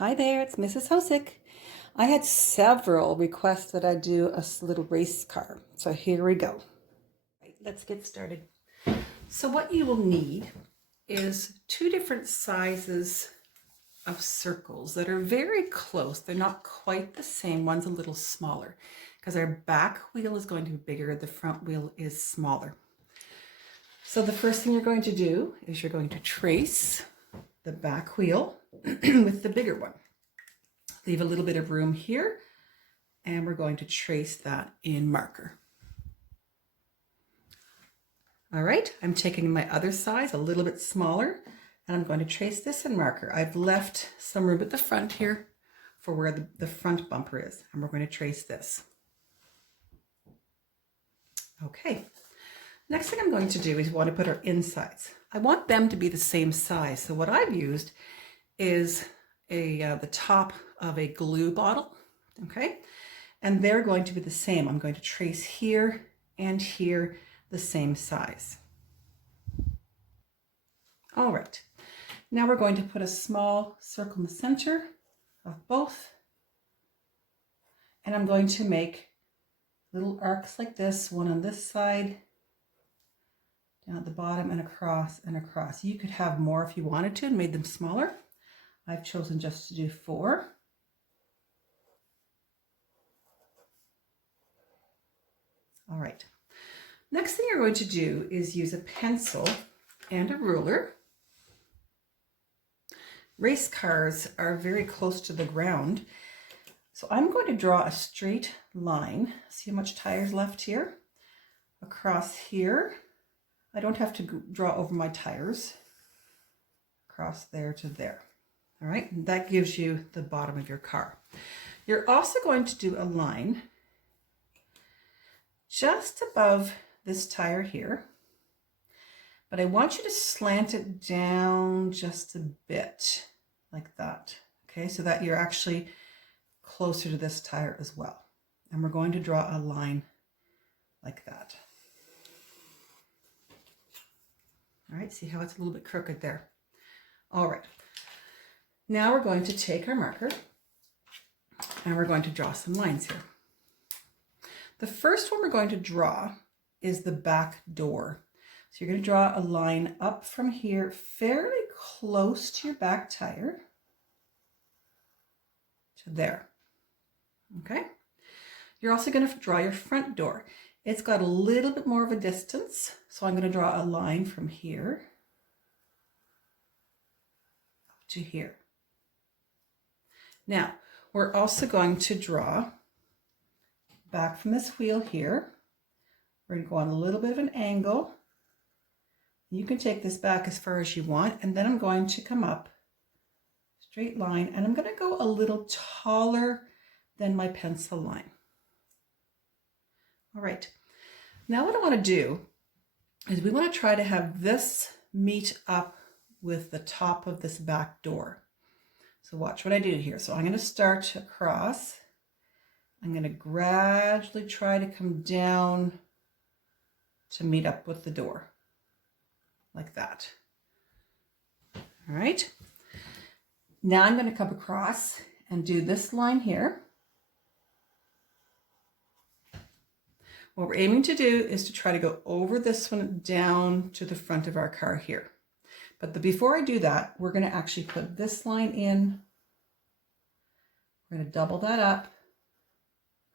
Hi there, it's Mrs. Hosick. I had several requests that I do a little race car, so here we go. Right, let's get started. So what you will need is two different sizes of circles that are very close. They're not quite the same. One's a little smaller because our back wheel is going to be bigger, the front wheel is smaller. So the first thing you're going to do is you're going to trace the back wheel with the bigger one. Leave a little bit of room here, and we're going to trace that in marker. All right, I'm taking my other size, a little bit smaller, and I'm going to trace this in marker. I've left some room at the front here for where the front bumper is, and we're going to trace this. Okay, next thing I'm going to do is we want to put our insides. I want them to be the same size, so what I've used is the top of a glue bottle, okay? And they're going to be the same. I'm going to trace here and here the same size. All right, now we're going to put a small circle in the center of both, and I'm going to make little arcs like this, one on this side, down at the bottom, and across and across. You could have more if you wanted to and made them smaller. I've chosen just to do 4. All right. Next thing you're going to do is use a pencil and a ruler. Race cars are very close to the ground, so I'm going to draw a straight line. See how much tire's left here? Across here. I don't have to draw over my tires. Across there to there. All right, and that gives you the bottom of your car. You're also going to do a line just above this tire here, but I want you to slant it down just a bit like that, okay, so that you're actually closer to this tire as well. And we're going to draw a line like that. All right, see how it's a little bit crooked there? All right. Now we're going to take our marker and we're going to draw some lines here. The first one we're going to draw is the back door. So you're going to draw a line up from here fairly close to your back tire to there. Okay. You're also going to draw your front door. It's got a little bit more of a distance, so I'm going to draw a line from here up to here. Now, we're also going to draw back from this wheel here. We're going to go on a little bit of an angle. You can take this back as far as you want, and then I'm going to come up straight line, and I'm going to go a little taller than my pencil line. All right, now what I want to do is we want to try to have this meet up with the top of this back door. So watch what I do here. So I'm going to start across. I'm going to gradually try to come down to meet up with the door, like that. All right. Now I'm going to come across and do this line here. What we're aiming to do is to try to go over this one down to the front of our car here. But before I do that, we're going to actually put this line in. We're going to double that up.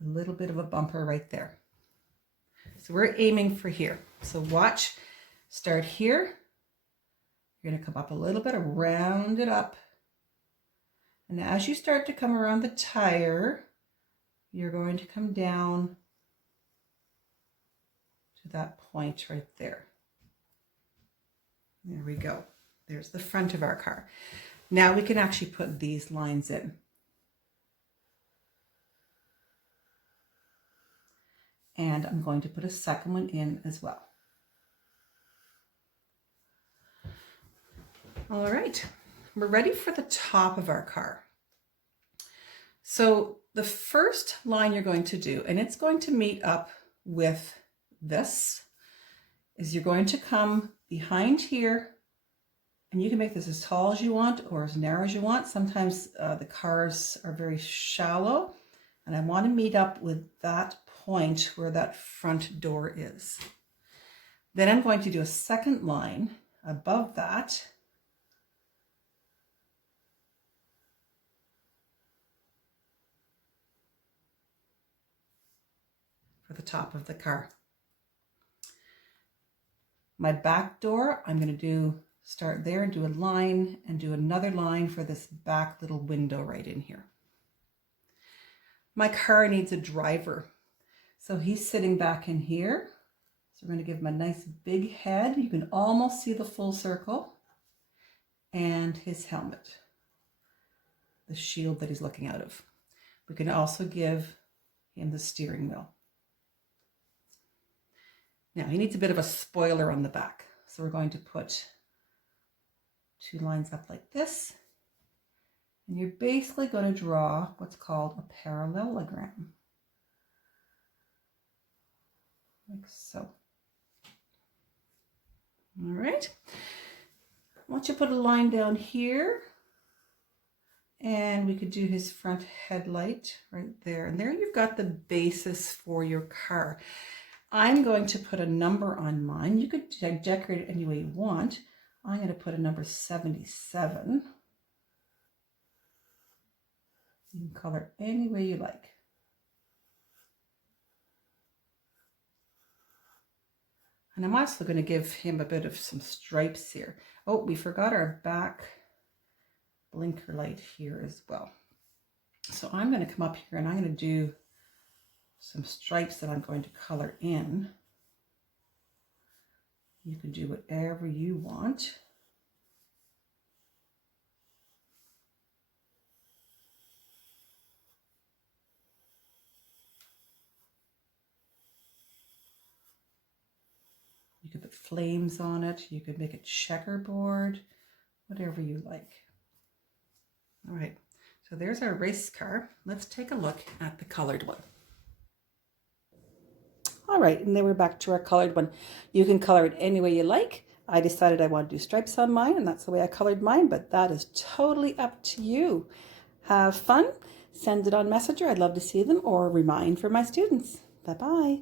A little bit of a bumper right there. So we're aiming for here. So watch, start here. You're going to come up a little bit, round it up. And as you start to come around the tire, you're going to come down to that point right there. There we go. There's the front of our car. Now we can actually put these lines in. And I'm going to put a second one in as well. All right, we're ready for the top of our car. So the first line you're going to do, and it's going to meet up with this, is you're going to come behind here And you can make this as tall as you want or as narrow as you want. Sometimes the cars are very shallow, and I want to meet up with that point where that front door is. Then I'm going to do a second line above that. For the top of the car. My back door, I'm going to start there and do a line and do another line for this back little window right in here. My car needs a driver. So he's sitting back in here. So we're going to give him a nice big head. You can almost see the full circle. And his helmet, the shield that he's looking out of. We can also give him the steering wheel. Now he needs a bit of a spoiler on the back. So we're going to put 2 lines up like this. And you're basically going to draw what's called a parallelogram. Like so. All right. Once you put a line down here, and we could do his front headlight right there. And there you've got the basis for your car. I'm going to put a number on mine. You could decorate it any way you want. I'm going to put a number 77. You can color any way you like. And I'm also going to give him a bit of some stripes here. Oh, we forgot our back blinker light here as well. So I'm going to come up here and I'm going to do some stripes that I'm going to color in. You can do whatever you want. You could put flames on it. You could make it checkerboard, whatever you like. All right, so there's our race car. Let's take a look at the colored one. All right, and then we're back to our colored one. You can color it any way you like. I decided I want to do stripes on mine, and that's the way I colored mine, but that is totally up to you. Have fun. Send it on Messenger. I'd love to see them, or remind for my students. Bye-bye.